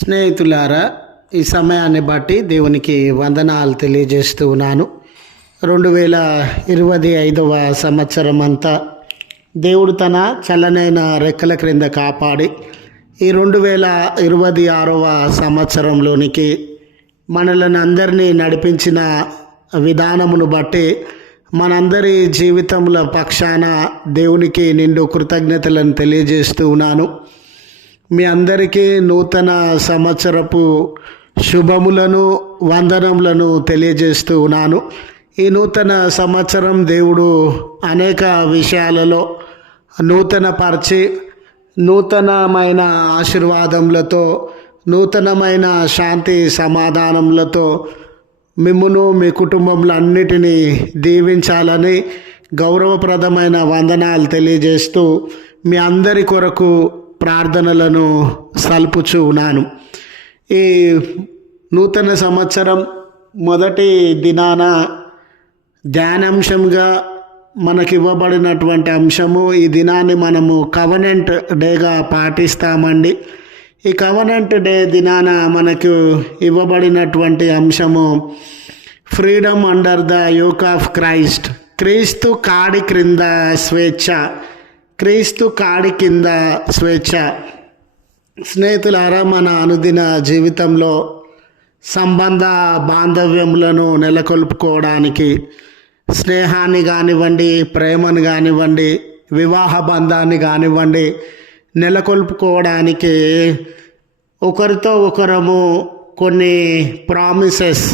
స్నేహితులారా, ఈ సమయాన్ని బట్టి దేవునికి వందనాలు తెలియజేస్తూ ఉన్నాను. 2025వ సంవత్సరం అంతా దేవుడు తన చల్లనైన రెక్కల క్రింద కాపాడి ఈ 2026వ సంవత్సరంలోనికి మనలను అందరినీ నడిపించిన విధానమును బట్టి మనందరి జీవితముల పక్షాన దేవునికి నిండు కృతజ్ఞతలను తెలియజేస్తూ ఉన్నాను. మీ అందరికీ నూతన సంవత్సరపు శుభములను వందనములను తెలియజేస్తూ ఉన్నాను. ఈ నూతన సంవత్సరం దేవుడు అనేక విషయాలలో నూతనపరిచి నూతనమైన ఆశీర్వాదములతో నూతనమైన శాంతి సమాధానములతో మిమ్మును మీ కుటుంబంలో అన్నిటినీ దీవించాలని గౌరవప్రదమైన వందనాలు తెలియజేస్తూ మీ అందరి కొరకు ప్రార్థనలను సల్పుచూ ఉన్నాను. ఈ నూతన సంవత్సరం మొదటి దినాన ధ్యానాంశంగా మనకి ఇవ్వబడినటువంటి అంశము, ఈ దినాన్ని మనము కవనెంట్ డేగా పాటిస్తామండి. ఈ కవనెంట్ డే దినాన మనకు ఇవ్వబడినటువంటి అంశము freedom under the yoke of Christ. క్రీస్తు కాడి క్రింద స్వేచ్ఛ. క్రీస్తు కాడి కింద స్వేచ్ఛ. స్నేహితులారా, మన అనుదిన జీవితంలో సంబంధ బాంధవ్యములను నెలకొల్పుకోవడానికి, స్నేహాన్ని కానివ్వండి, ప్రేమను కానివ్వండి, వివాహ బంధాన్ని కానివ్వండి, నెలకొల్పుకోవడానికి ఒకరితో ఒకరము కొన్ని ప్రామిసెస్,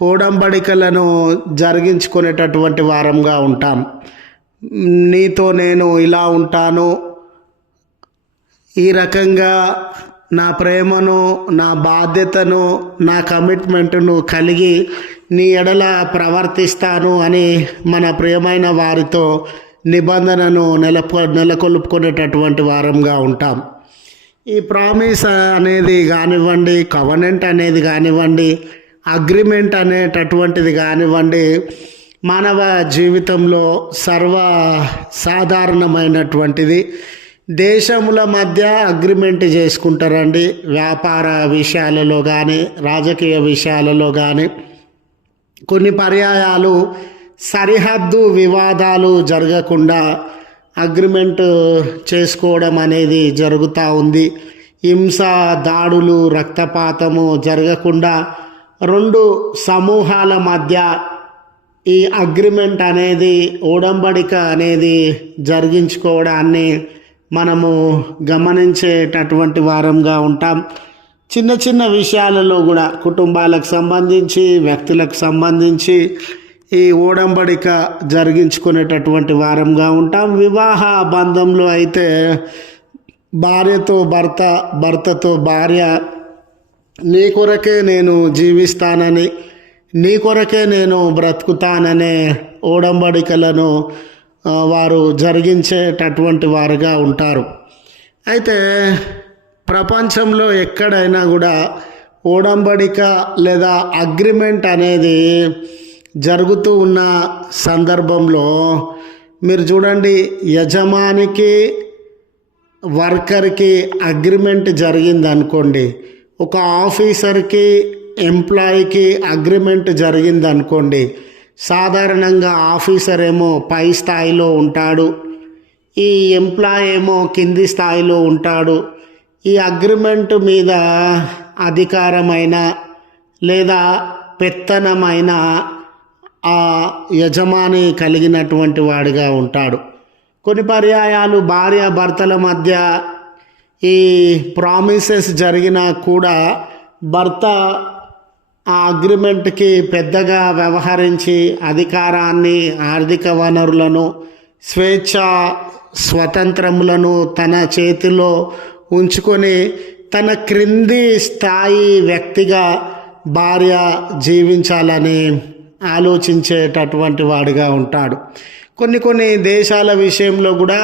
ఓడంబడికలను జరిగించుకునేటటువంటి వారంగా ఉంటాం. నీతో నేను ఇలా ఉంటాను, ఈ రకంగా నా ప్రేమను, నా బాధ్యతను, నా కమిట్మెంట్ను కలిగి నీ ఎడల ప్రవర్తిస్తాను అని మన ప్రియమైన వారితో నిబంధనను నెలకొల్పుకునేటటువంటి వారంగా ఉంటాం. ఈ ప్రామిస్ అనేది కానివ్వండి, కవనెంట్ అనేది కానివ్వండి, అగ్రిమెంట్ అనేటటువంటిది కానివ్వండి, మానవ జీవితంలో సాధారణమైనటువంటిది. దేశముల మధ్య అగ్రిమెంట్ చేసుకుంటారండి. వ్యాపార విషయాలలో కానీ, రాజకీయ విషయాలలో కానీ కొన్ని పర్యాయాలు సరిహద్దు వివాదాలు జరగకుండా అగ్రిమెంట్ చేసుకోవడం అనేది జరుగుతూ ఉంది. హింస, దాడులు, రక్తపాతము జరగకుండా రెండు సమూహాల మధ్య ఈ అగ్రిమెంట్ అనేది, ఓడంబడిక అనేది జరిగించుకోవడాన్ని మనము గమనించేటటువంటి వారంగా ఉంటాం. చిన్న చిన్న విషయాలలో కూడా కుటుంబాలకు సంబంధించి, వ్యక్తులకు సంబంధించి ఈ ఓడంబడిక జరిగించుకునేటటువంటి వారంగా ఉంటాం. వివాహ బంధంలో అయితే భార్యతో భర్త, భర్తతో భార్య నీ కొరకే నేను జీవిస్తానని, నీ కొరకే నేను బ్రతుకుతాననే ఓడంబడికలను వారు జరిగించేటటువంటి వారుగా ఉంటారు. అయితే ప్రపంచంలో ఎక్కడైనా కూడా ఓడంబడిక లేదా అగ్రిమెంట్ అనేది జరుగుతూ ఉన్న సందర్భంలో మీరు చూడండి, యజమానికి వర్కర్కి అగ్రిమెంట్ జరిగింది అనుకోండి, ఒక ఆఫీసర్కి ఎంప్లాయీకి అగ్రిమెంట్ జరిగింది అనుకోండి, సాధారణంగా ఆఫీసర్ ఏమో పై స్థాయిలో ఉంటాడు, ఈ ఎంప్లాయీ ఏమో కింది స్థాయిలో ఉంటాడు. ఈ అగ్రిమెంట్ మీద అధికారమైన లేదా పెత్తనమైన ఆ యజమాని కలిగినటువంటి వాడిగా ఉంటాడు. కొన్ని పర్యాయాలు భార్య భర్తల మధ్య ఈ ప్రామిసెస్ జరిగినా కూడా భర్త ఆ అగ్రిమెంట్కి పెద్దగా వ్యవహరించి అధికారాన్ని, ఆర్థిక వనరులను, స్వేచ్ఛ స్వతంత్రములను తన చేతిలో ఉంచుకొని తన క్రింది స్థాయి వ్యక్తిగా భార్య జీవించాలని ఆలోచించేటటువంటి వాడిగా ఉంటాడు. కొన్ని దేశాల విషయంలో కూడా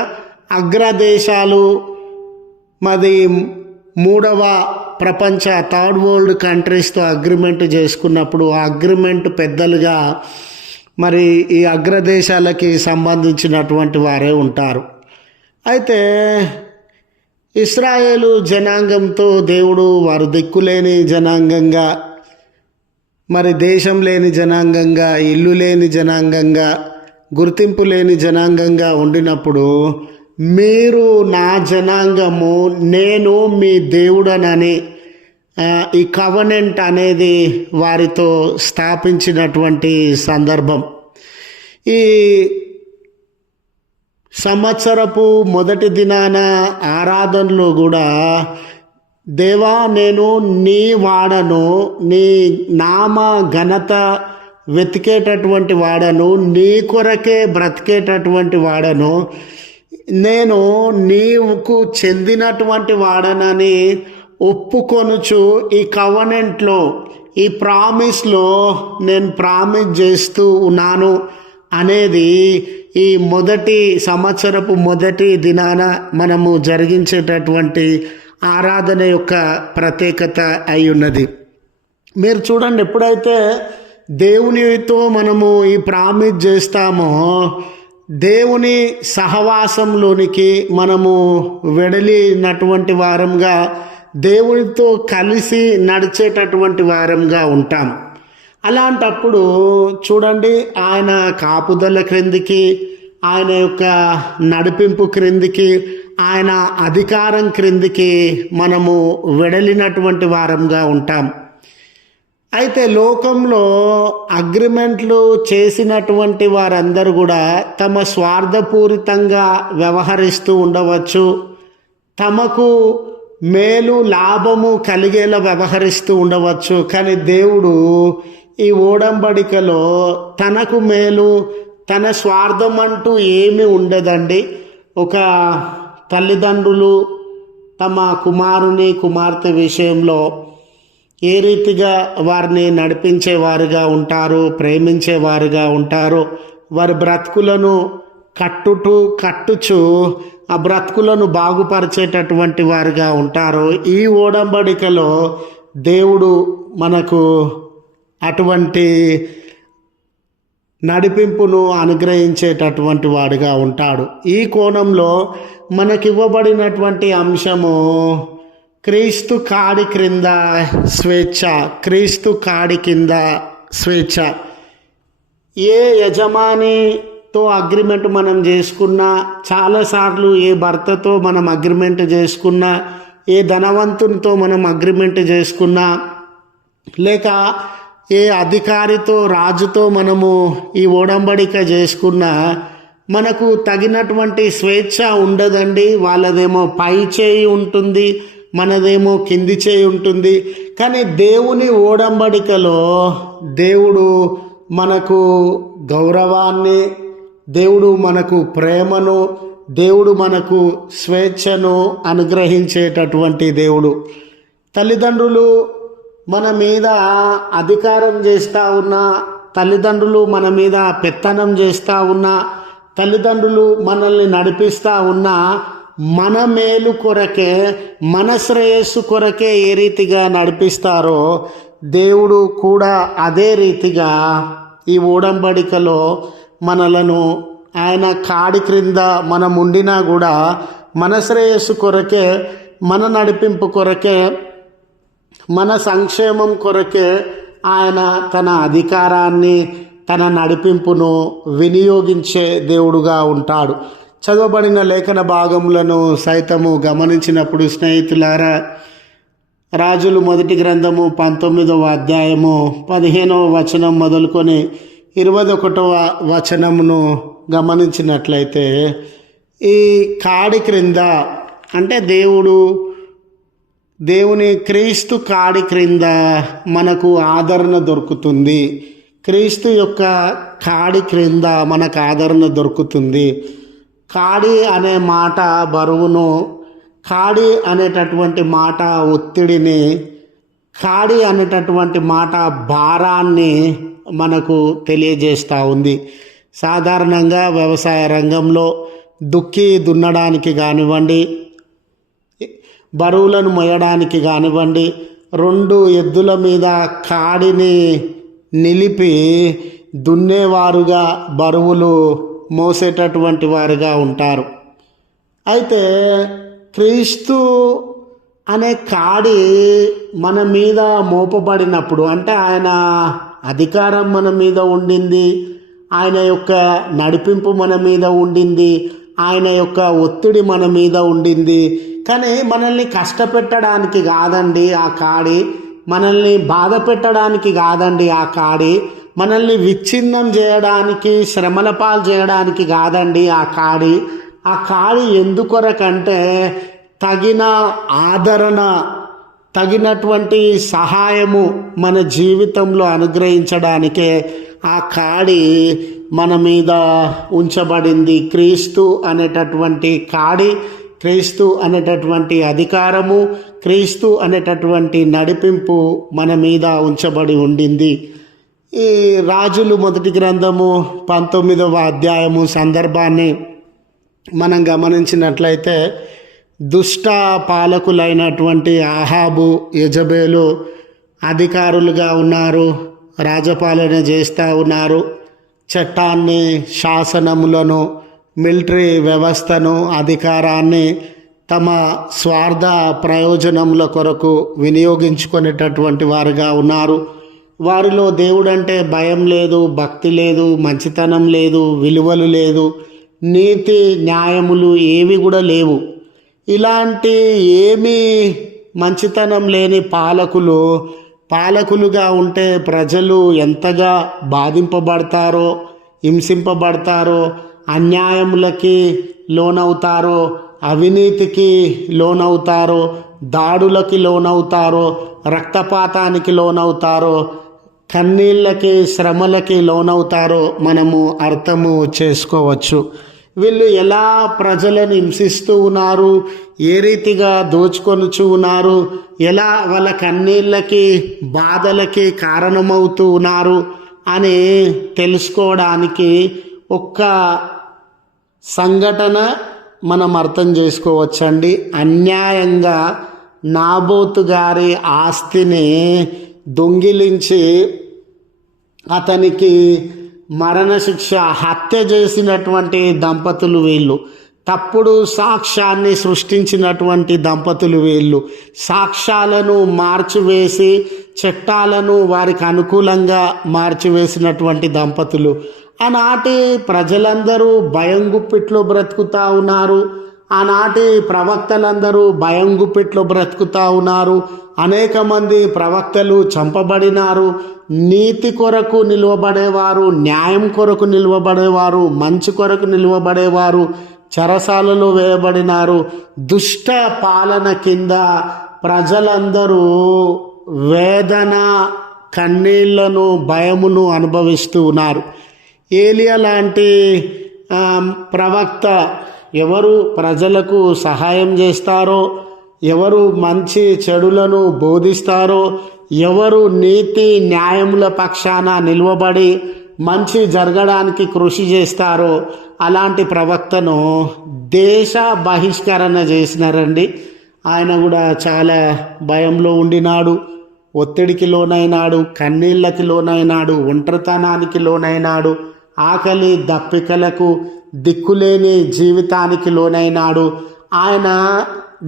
అగ్రదేశాలు మరి మూడవ ప్రపంచ థర్డ్ వరల్డ్ కంట్రీస్తో అగ్రిమెంట్ చేసుకున్నప్పుడు ఆ అగ్రిమెంట్ పెద్దలుగా మరి ఈ అగ్రదేశాలకి సంబంధించినటువంటి వారే ఉంటారు. అయితే ఇశ్రాయేలు జనాంగంతో దేవుడు వారు దిక్కులేని జనాంగంగా, మరి దేశం లేని జనాంగంగా, ఇల్లు లేని జనాంగంగా, గుర్తింపు లేని జనాంగంగా ఉండినప్పుడు మీరు నా జనాంగము, నేను మీ దేవుడనని ఈ కవనెంట్ అనేది వారితో స్థాపించినటువంటి సందర్భం. ఈ సంవత్సరపు మొదటి దినాన ఆరాధనలో కూడా, దేవా నేను నీ వాడను, నీ నామ ఘనత వెతికేటటువంటి వాడను, నీ కొరకే బ్రతికేటటువంటి వాడను, నేను నీకు చెందినటువంటి వాడనని ఒప్పుకొనుచు ఈ కవనెంట్లో, ఈ ప్రామిస్లో నేను ప్రామిస్ చేస్తూ ఉన్నాను అనేది ఈ మొదటి సంవత్సరపు మొదటి దినాన మనము జరిగించేటటువంటి ఆరాధన యొక్క ప్రత్యేకత అయి ఉన్నది. మీరు చూడండి, ఎప్పుడైతే దేవునితో మనము ఈ ప్రామిస్ చేస్తామో, దేవుని సహవాసంలోనికి మనము వెడలినటువంటి వారంగా, దేవునితో కలిసి నడిచేటటువంటి వారంగా ఉంటాం. అలాంటప్పుడు చూడండి, ఆయన కాపుదల క్రిందికి, ఆయన యొక్క నడిపింపు క్రిందికి, ఆయన అధికారం క్రిందికి మనము వెడలినటువంటి వారంగా ఉంటాం. అయితే లోకంలో అగ్రిమెంట్లు చేసినటువంటి వారందరూ కూడా తమ స్వార్థపూరితంగా వ్యవహరిస్తూ ఉండవచ్చు, తమకు మేలు లాభము కలిగేలా వ్యవహరిస్తూ ఉండవచ్చు. కానీ దేవుడు ఈ ఓడంబడికలో తనకు మేలు, తన స్వార్థం అంటూ ఏమీ ఉండదండి. ఒక తల్లిదండ్రులు తమ కుమారుని కుమార్తె విషయంలో ఏ రీతిగా వారిని నడిపించేవారుగా ఉంటారు, ప్రేమించేవారుగా ఉంటారు, వారి బ్రతుకులను కట్టుచు ఆ బ్రతుకులను బాగుపరిచేటటువంటి వారుగా ఉంటారు. ఈ ఓడంబడికలో దేవుడు మనకు అటువంటి నడిపింపును అనుగ్రహించేటటువంటి వాడుగా ఉంటాడు. ఈ కోణంలో మనకివ్వబడినటువంటి అంశము క్రీస్తు కాడి క్రింద స్వేచ్ఛ. క్రీస్తు కాడి కింద స్వేచ్ఛ. ఏ యజమానితో అగ్రిమెంట్ మనం చేసుకున్నా, చాలాసార్లు ఏ భర్తతో మనం అగ్రిమెంట్ చేసుకున్నా, ఏ ధనవంతునితో మనం అగ్రిమెంట్ చేసుకున్నా, లేక ఏ అధికారితో, రాజుతో మనము ఈ ఓడంబడిక చేసుకున్నా మనకు తగినటువంటి స్వేచ్ఛ ఉండదండి. వాళ్ళదేమో పై చేయి ఉంటుంది, మనదేమో కింది చేయి ఉంటుంది. కానీ దేవుని ఓడంబడికలో దేవుడు మనకు గౌరవాన్ని, దేవుడు మనకు ప్రేమను, దేవుడు మనకు స్వేచ్ఛను అనుగ్రహించేటటువంటి దేవుడు. తల్లిదండ్రులు మన మీద అధికారం చేస్తూ ఉన్నా, తల్లిదండ్రులు మన మీద పెత్తనం చేస్తూ ఉన్నా, తల్లిదండ్రులు మనల్ని నడిపిస్తూ ఉన్నా, మన మేలు కొరకే, మన శ్రేయస్సు కొరకే ఏ రీతిగా నడిపిస్తారో దేవుడు కూడా అదే రీతిగా ఈ ఓడంబడికలో మనలను ఆయన కాడి క్రింద మనం ఉండినా కూడా మన శ్రేయస్సు కొరకే, మన నడిపింపు కొరకే, మన సంక్షేమం కొరకే ఆయన తన అధికారాన్ని, తన నడిపింపును వినియోగించే దేవుడుగా ఉంటాడు. చదవబడిన లేఖన భాగములను సైతము గమనించినప్పుడు స్నేహితులారా, రాజులు మొదటి గ్రంథము 19వ అధ్యాయము 15వ వచనం మొదలుకొని 21వ వచనమును గమనించినట్లయితే, ఈ కాడి క్రింద అంటే దేవుని క్రీస్తు కాడి క్రింద మనకు ఆదరణ దొరుకుతుంది. క్రీస్తు యొక్క కాడి క్రింద మనకు ఆదరణ దొరుకుతుంది. కాడి అనే మాట బరువును, కాడి అనేటటువంటి మాట ఒత్తిడిని, కాడి అనేటటువంటి మాట భారాన్ని మనకు తెలియజేస్తూ ఉంది. సాధారణంగా వ్యవసాయ రంగంలో దుక్కి దున్నడానికి కానివ్వండి, బరువులను మోయడానికి కానివ్వండి, 2 ఎద్దుల మీద కాడిని నిలిపి దున్నేవారుగా, బరువులు మోసేటటువంటి వారుగా ఉంటారు. అయితే క్రీస్తు అనే కాడి మన మీద మోపబడినప్పుడు, అంటే ఆయన అధికారం మన మీద ఉండింది, ఆయన యొక్క నడిపింపు మన మీద ఉండింది, ఆయన యొక్క ఒత్తిడి మన మీద ఉండింది. కానీ మనల్ని కష్టపెట్టడానికి కాదండి ఆ కాడి, మనల్ని బాధ పెట్టడానికి కాదండి ఆ కాడి, మనల్ని విచ్ఛిన్నం చేయడానికి, శ్రమల పాలు చేయడానికి కాదండి ఆ కాడి. ఆ కాడి ఎందుకొరకంటే తగిన ఆదరణ, తగినటువంటి సహాయము మన జీవితంలో అనుగ్రహించడానికే ఆ కాడి మన మీద ఉంచబడింది. క్రీస్తు అనేటటువంటి కాడి, క్రీస్తు అనేటటువంటి అధికారము, క్రీస్తు అనేటటువంటి నడిపింపు మన మీద ఉంచబడి ఉండింది. ఈ రాజులు మొదటి గ్రంథము 19వ అధ్యాయము సందర్భాన్ని మనం గమనించినట్లయితే, దుష్ట పాలకులైనటువంటి ఆహాబు, యెజబేలు అధికారులుగా ఉన్నారు, రాజపాలన చేస్తూ ఉన్నారు. చట్టాన్ని, శాసనములను, మిలిటరీ వ్యవస్థను, అధికారాన్ని తమ స్వార్థ ప్రయోజనముల కొరకు వినియోగించుకునేటటువంటి వారుగా ఉన్నారు. వారిలో దేవుడంటే భయం లేదు, భక్తి లేదు, మంచితనం లేదు, విలువలు లేదు, నీతి న్యాయములు ఏవి కూడా లేవు. ఇలాంటి ఏమీ మంచితనం లేని పాలకులుగా ఉంటే ప్రజలు ఎంతగా బాధింపబడతారో, హింసింపబడతారో, అన్యాయములకి లోనవుతారో, అవినీతికి లోనవుతారో, దాడులకి లోనవుతారో, రక్తపాతానికి లోనవుతారో, కన్నీళ్ళకి, శ్రమలకి లోనవుతారో మనము అర్థము చేసుకోవచ్చు. వీళ్ళు ఎలా ప్రజలను హింసిస్తూ ఉన్నారు, ఏ రీతిగా దోచుకొనుచు ఉన్నారు, ఎలా వాళ్ళ కన్నీళ్ళకి, బాధలకి కారణమవుతూ ఉన్నారు అని తెలుసుకోవడానికి ఒక్క సంఘటన మనం అర్థం చేసుకోవచ్చండి. అన్యాయంగా నాబోతు గారి ఆస్తిని దొంగిలించి అతనికి మరణశిక్ష, హత్య చేసినటువంటి దంపతులు వీళ్ళు. తప్పుడు సాక్ష్యాన్ని సృష్టించినటువంటి దంపతులు వీళ్ళు. సాక్ష్యాలను మార్చివేసి చట్టాలను వారికి అనుకూలంగా మార్చివేసినటువంటి దంపతులు. ఆనాటి ప్రజలందరూ భయం గుప్పిట్లో బ్రతుకుతూ ఉన్నారు. ఆనాటి ప్రవక్తలందరూ భయం గుప్పిట్లో బ్రతుకుతూ ఉన్నారు. అనేక మంది ప్రవక్తలు చంపబడినారు. నీతి కొరకు నిలువబడేవారు, న్యాయం కొరకు నిలువబడేవారు, మంచి కొరకు నిలువబడేవారు చెరసాలలో వేయబడినారు. దుష్ట పాలన కింద ప్రజలందరూ వేదన, కన్నీళ్లను, భయమును అనుభవిస్తూ ఉన్నారు. ఏలియా లాంటి ప్రవక్త ఎవరు ప్రజలకు సహాయం చేస్తారో, ఎవరు మంచి చెడులను బోధిస్తారో, ఎవరు నీతి న్యాయముల పక్షాన నిలవబడి మంచి జరగడానికి కృషి చేస్తారో అలాంటి ప్రవక్తను దేశ బహిష్కరణ చేసినారండి. ఆయన కూడా చాలా భయంలో ఉండినాడు, ఒత్తిడికి లోనైనాడు, కన్నీళ్ళకి లోనైనాడు, ఒంటరితనానికి లోనైనాడు, ఆకలి దప్పికలకు, దిక్కులేని జీవితానికి లోనైనాడు. ఆయన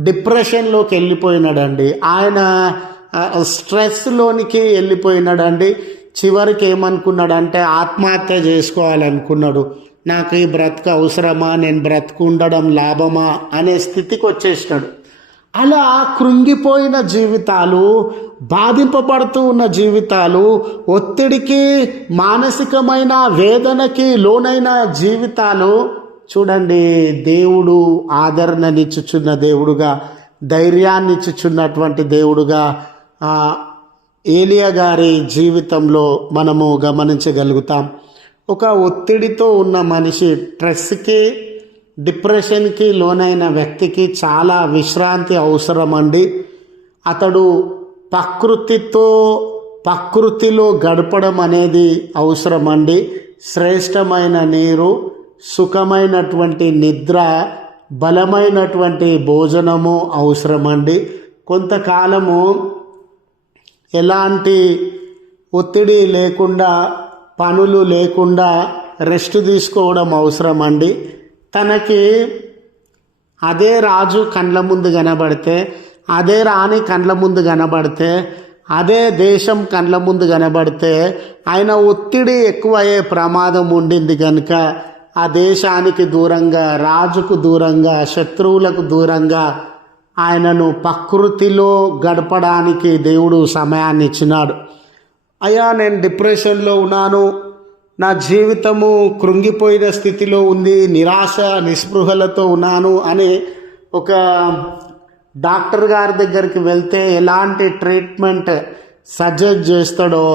డిప్రెషన్లోకి వెళ్ళిపోయినాడండి. ఆయన స్ట్రెస్లోనికి వెళ్ళిపోయినాడండి. చివరికి ఏమనుకున్నాడంటే ఆత్మహత్య చేసుకోవాలనుకున్నాడు. నాకు ఈ బ్రతుకు అవసరమా, నేను బ్రతుకు ఉండడం లాభమా అనే స్థితికి వచ్చేసినాడు. అలా కృంగిపోయిన జీవితాలు, బాధింపబడుతూ ఉన్న జీవితాలు, ఒత్తిడికి, మానసికమైన వేదనకి లోనైన జీవితాలు చూడండి. దేవుడు ఆదరణనిచ్చుచున్న దేవుడుగా, ధైర్యాన్ని ఇచ్చుచున్నటువంటి దేవుడుగా ఏలియా గారి జీవితంలో మనము గమనించగలుగుతాం. ఒక ఒత్తిడితో ఉన్న మనిషి, స్ట్రెస్కి, డిప్రెషన్కి లోనైన వ్యక్తికి చాలా విశ్రాంతి అవసరం అండి. అతడు ప్రకృతిలో గడపడం అనేది అవసరం అండి. శ్రేష్టమైన నీరు, సుఖమైనటువంటి నిద్ర, బలమైనటువంటి భోజనము అవసరమండి. కొంతకాలము ఎలాంటి ఒత్తిడి లేకుండా, పనులు లేకుండా రెస్ట్ తీసుకోవడం అవసరమండి. తనకి అదే రాజు కండ్ల ముందు కనబడితే, అదే రాణి కండ్ల ముందు కనబడితే, అదే దేశం కండ్ల ముందు కనబడితే ఆయన ఒత్తిడి ఎక్కువ అయ్యే ప్రమాదం ఉండింది కనుక ఆ దేశానికి దూరంగా, రాజుకు దూరంగా, శత్రువులకు దూరంగా ఆయనను ప్రకృతిలో గడపడానికి దేవుడు సమయాన్ని ఇచ్చినాడు. అయ్యా, నేను డిప్రెషన్లో ఉన్నాను, నా జీవితము కృంగిపోయిన స్థితిలో ఉంది, నిరాశ నిస్పృహలతో ఉన్నాను అని ఒక డాక్టర్ గారి దగ్గరికి వెళ్తే ఎలాంటి ట్రీట్మెంట్ సజెస్ట్ చేస్తాడో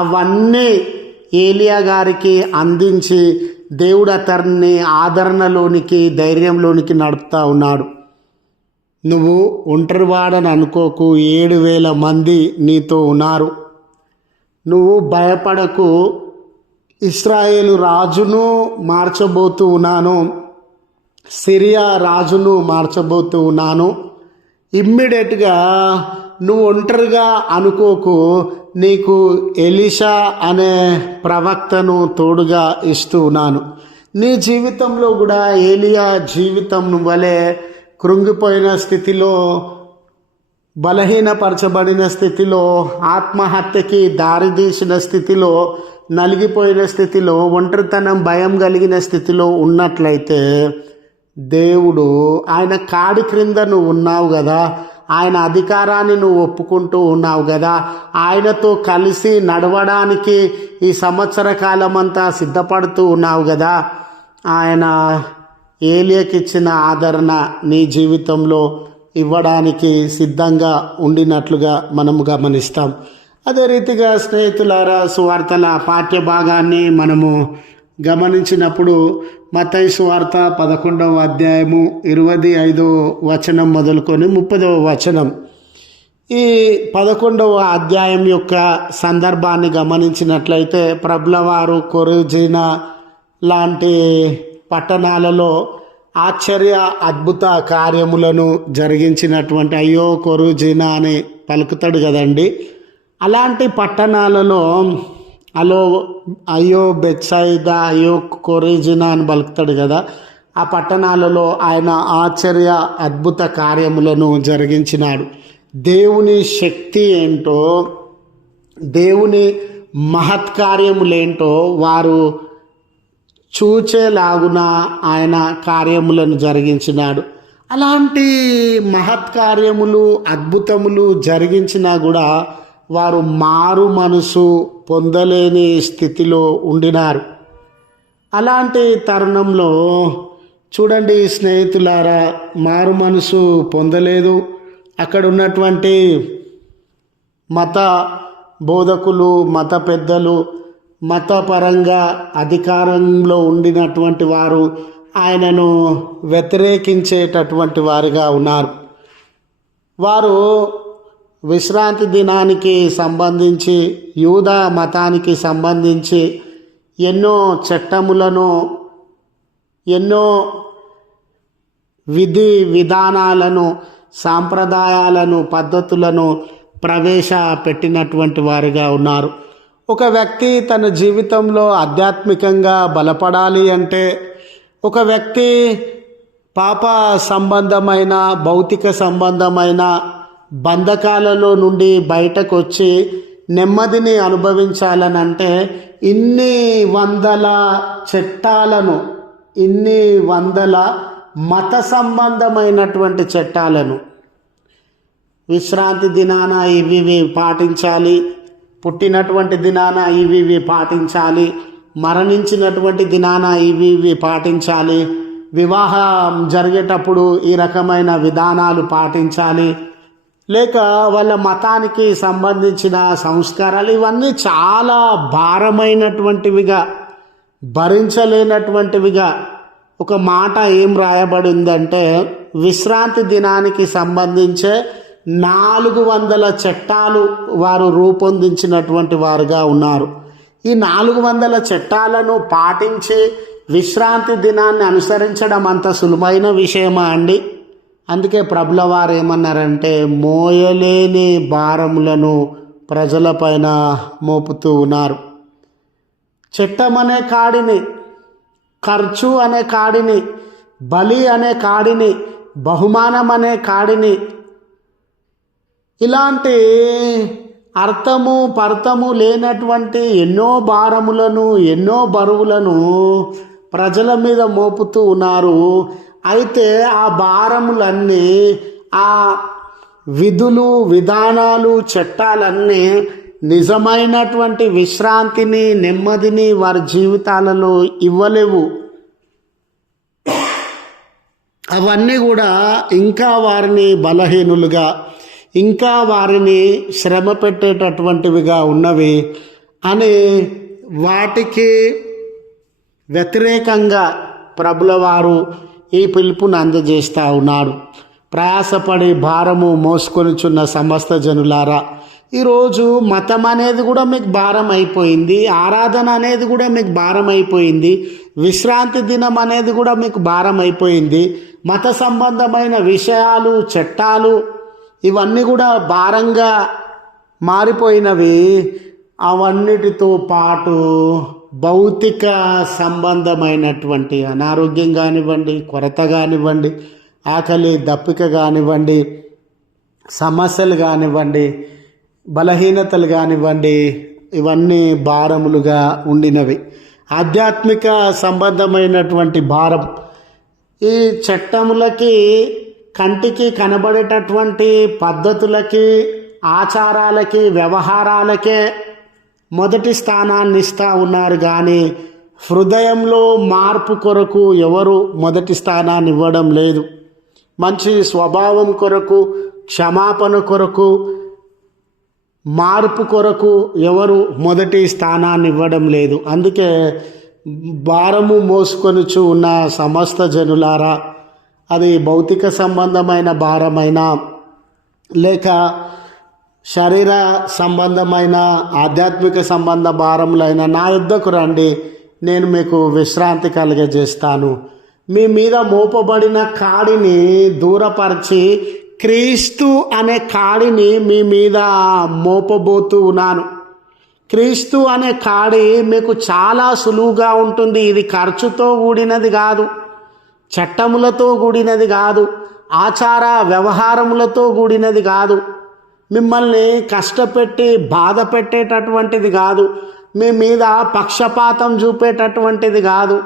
అవన్నీ ఏలియా గారికి అందించి దేవుడు అతన్ని ఆదరణలోనికి, ధైర్యంలోనికి నడుపుతా ఉన్నాడు. నువ్వు ఒంటరివాడని అనుకోకు, 7,000 మంది నీతో ఉన్నారు. నువ్వు భయపడకు, ఇశ్రాయేలు రాజును మార్చబోతూ ఉన్నాను, సిరియా రాజును మార్చబోతూ ఉన్నాను. ఇమ్మీడియట్గా నువ్వు ఒంటరిగా అనుకోకు, నీకు ఎలీషా అనే ప్రవక్తను తోడుగా ఇస్తూ ఉన్నాను. నీ జీవితంలో కూడా ఏలియా జీవితం వలె కృంగిపోయిన స్థితిలో, బలహీనపరచబడిన స్థితిలో, ఆత్మహత్యకి దారితీసిన స్థితిలో, నలిగిపోయిన స్థితిలో, ఒంటరితనం భయం కలిగిన స్థితిలో ఉన్నట్లయితే దేవుడు ఆయన కాడి క్రింద నువ్వు ఉన్నావు కదా, ఆయన అధికారాన్ని నువ్వు ఒప్పుకుంటూ ఉన్నావు కదా, ఆయనతో కలిసి నడవడానికి ఈ సంవత్సర కాలం అంతా సిద్ధపడుతూ ఉన్నావు కదా, ఆయన ఏలియాకి ఇచ్చిన ఆదరణ నీ జీవితంలో ఇవ్వడానికి సిద్ధంగా ఉండినట్లుగా మనము గమనిస్తాం. అదే రీతిగా స్నేహితులారా, సువార్తల పాఠ్య భాగాన్ని మనము గమనించినప్పుడు మత్తయి సువార్త 11వ అధ్యాయము 25వ వచనం మొదలుకొని 30వ వచనం, ఈ 11వ అధ్యాయం యొక్క సందర్భాన్ని గమనించినట్లయితే ప్రభులవారు కొరజీనా లాంటి పట్టణాలలో ఆశ్చర్య అద్భుత కార్యములను జరిగించినటువంటి, అయ్యో కొరజీనా అని పలుకుతాడు కదండి. అలాంటి పట్టణాలలో అయ్యో బెత్సైదా, అయ్యో కొరజీనా అని పలుకుతాడు కదా, ఆ పట్టణాలలో ఆయన ఆశ్చర్య అద్భుత కార్యములను జరిగించినాడు. దేవుని శక్తి ఏంటో, దేవుని మహత్కార్యములేంటో వారు చూచేలాగున ఆయన కార్యములను జరిగించినాడు. అలాంటి మహత్కార్యములు, అద్భుతములు జరిగించినా కూడా వారు మారు మనసు పొందలేని స్థితిలో ఉండినారు. అలాంటి తరుణంలో చూడండి స్నేహితులారా, మారు మనసు పొందలేదు. అక్కడ ఉన్నటువంటి మత బోధకులు, మత పెద్దలు, మతపరంగా అధికారంలో ఉండినటువంటి వారు ఆయనను వ్యతిరేకించేటటువంటి వారుగా ఉన్నారు. వారు విశ్రాంతి దినానికి సంబంధించి, యూదా మతానికి సంబంధించి ఎన్నో చట్టములను, ఎన్నో విధి విధానాలను, సాంప్రదాయాలను, పద్ధతులను ప్రవేశపెట్టినటువంటి వారుగా ఉన్నారు. ఒక వ్యక్తి తన జీవితంలో ఆధ్యాత్మికంగా బలపడాలి అంటే, ఒక వ్యక్తి పాప సంబంధమైన, భౌతిక సంబంధమైన బంధకాలలో నుండి బయటకు వచ్చి నెమ్మదిని అనుభవించాలనంటే ఇన్ని వందల చట్టాలను, ఇన్ని వందల మత సంబంధమైనటువంటి చట్టాలను, విశ్రాంతి దినాన ఇవి పాటించాలి, పుట్టినటువంటి దినాన ఇవి పాటించాలి, మరణించినటువంటి దినాన ఇవి పాటించాలి, వివాహం జరిగేటప్పుడు ఈ రకమైన విధానాలు పాటించాలి, లేక వాళ్ళ మతానికి సంబంధించిన సంస్కారాలు, ఇవన్నీ చాలా భారమైనటువంటివిగా, భరించలేనటువంటివిగా. ఒక మాట ఏం రాయబడిందంటే, విశ్రాంతి దినానికి సంబంధించే 400 చట్టాలు వారు రూపొందించినటువంటి వారుగా ఉన్నారు. ఈ 400 చట్టాలను పాటించి విశ్రాంతి దినాన్ని అనుసరించడం అంత సులువైన విషయమా అండి? అందుకే ప్రభుల వారు ఏమన్నారంటే, మోయలేని భారములను ప్రజలపైన మోపుతూ ఉన్నారు. చట్టం అనే కాడిని, ఖర్చు అనే కాడిని, బలి అనే కాడిని బహుమానం అనే కాడిని. ఇలాంటి అర్థము పర్థము లేనటువంటి ఎన్నో భారములను ఎన్నో బరువులను ప్రజల మీద మోపుతూ ఉన్నారు. అయితే ఆ భారములన్నీ, ఆ విధులు విధానాలు చట్టాలన్నీ నిజమైనటువంటి విశ్రాంతిని నెమ్మదిని వారి జీవితాలలో ఇవ్వలేవు. అవన్నీ కూడా ఇంకా వారిని బలహీనులుగా, ఇంకా వారిని శ్రమ పెట్టేటటువంటివిగా ఉన్నవి అని వాటికి వ్యతిరేకంగా ప్రభుల వారు ఈ పిలుపును అందజేస్తూ ఉన్నాడు. ప్రయాసపడి భారము మోసుకొనిచున్న సమస్త జనులారా, ఈరోజు మతం అనేది కూడా మీకు భారం అయిపోయింది, ఆరాధన అనేది కూడా మీకు భారం అయిపోయింది, విశ్రాంతి దినం అనేది కూడా మీకు భారం అయిపోయింది, మత సంబంధమైన విషయాలు చట్టాలు ఇవన్నీ కూడా భారంగా మారిపోయినవి. అవన్నిటితో పాటు భౌతిక సంబంధమైనటువంటి అనారోగ్యం కానివ్వండి, కొరత కానివ్వండి, ఆకలి దప్పిక కానివ్వండి, సమస్యలు కానివ్వండి, బలహీనతలు కానివ్వండి, ఇవన్నీ భారములుగా ఉండినవి. ఆధ్యాత్మిక సంబంధమైనటువంటి భారం ఈ చట్టములకి, కంటికి కనబడేటటువంటి పద్ధతులకి, ఆచారాలకి, వ్యవహారాలకే మొదటి స్థానాన్ని ఇస్తూ ఉన్నారు. కానీ హృదయంలో మార్పు కొరకు ఎవరు మొదటి స్థానాన్ని ఇవ్వడం లేదు. మంచి స్వభావం కొరకు, క్షమాపణ కొరకు, మార్పు కొరకు ఎవరు మొదటి స్థానాన్ని ఇవ్వడం లేదు. అందుకే భారము మోసుకొనుచు ఉన్న సమస్త జనులారా, అది భౌతిక సంబంధమైన భారమైనా లేక శరీర సంబంధమైన ఆధ్యాత్మిక సంబంధ భారములైన నా యుద్ధకు రండి, నేను మీకు విశ్రాంతి కలిగజేస్తాను. మీ మీద మోపబడిన కాడిని దూరపరిచి క్రీస్తు అనే కాడిని మీ మీద మోపబోతూ ఉన్నాను. క్రీస్తు అనే కాడి మీకు చాలా సులువుగా ఉంటుంది. ఇది ఖర్చుతో కూడినది కాదు, చట్టములతో కూడినది కాదు, ఆచార వ్యవహారములతో కూడినది కాదు, మిమ్మల్ని కష్టపెట్టి బాధ పెట్టేటటువంటిది కాదు, మీ మీద పక్షపాతం చూపేటటువంటిది కాదు,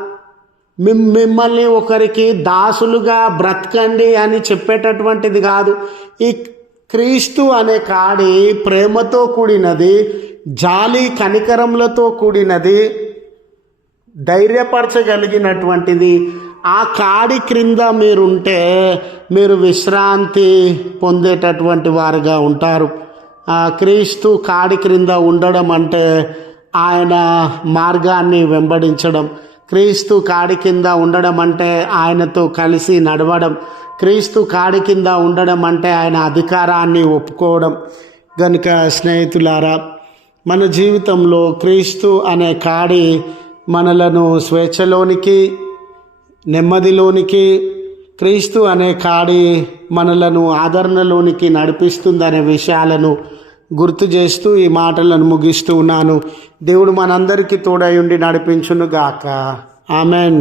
మిమ్మల్ని ఒకరికి దాసులుగా బ్రతకండి అని చెప్పేటటువంటిది కాదు. ఈ క్రీస్తు అనే కాడి ప్రేమతో కూడినది, జాలి కనికరములతో కూడినది, ధైర్యపరచగలిగినటువంటిది. ఆ కాడి క్రింద మీరుంటే మీరు విశ్రాంతి పొందేటటువంటి వారుగా ఉంటారు. ఆ క్రీస్తు కాడి క్రింద ఉండడం అంటే ఆయన మార్గాన్ని వెంబడించడం, క్రీస్తు కాడి కింద ఉండడం అంటే ఆయనతో కలిసి నడవడం, క్రీస్తు కాడి కింద ఉండడం అంటే ఆయన అధికారాన్ని ఒప్పుకోవడం. కనుక స్నేహితులారా, మన జీవితంలో క్రీస్తు అనే కాడి మనలను స్వేచ్ఛలోనికి, నెమ్మదిలోనికి, క్రీస్తు అనే కాడి మనలను ఆదరణలోనికి నడిపిస్తుందనే విషయాలను గుర్తు చేస్తూ ఈ మాటలను ముగిస్తూ ఉన్నాను. దేవుడు మనందరికీ తోడై ఉండి నడిపించును గాక. ఆమెన్.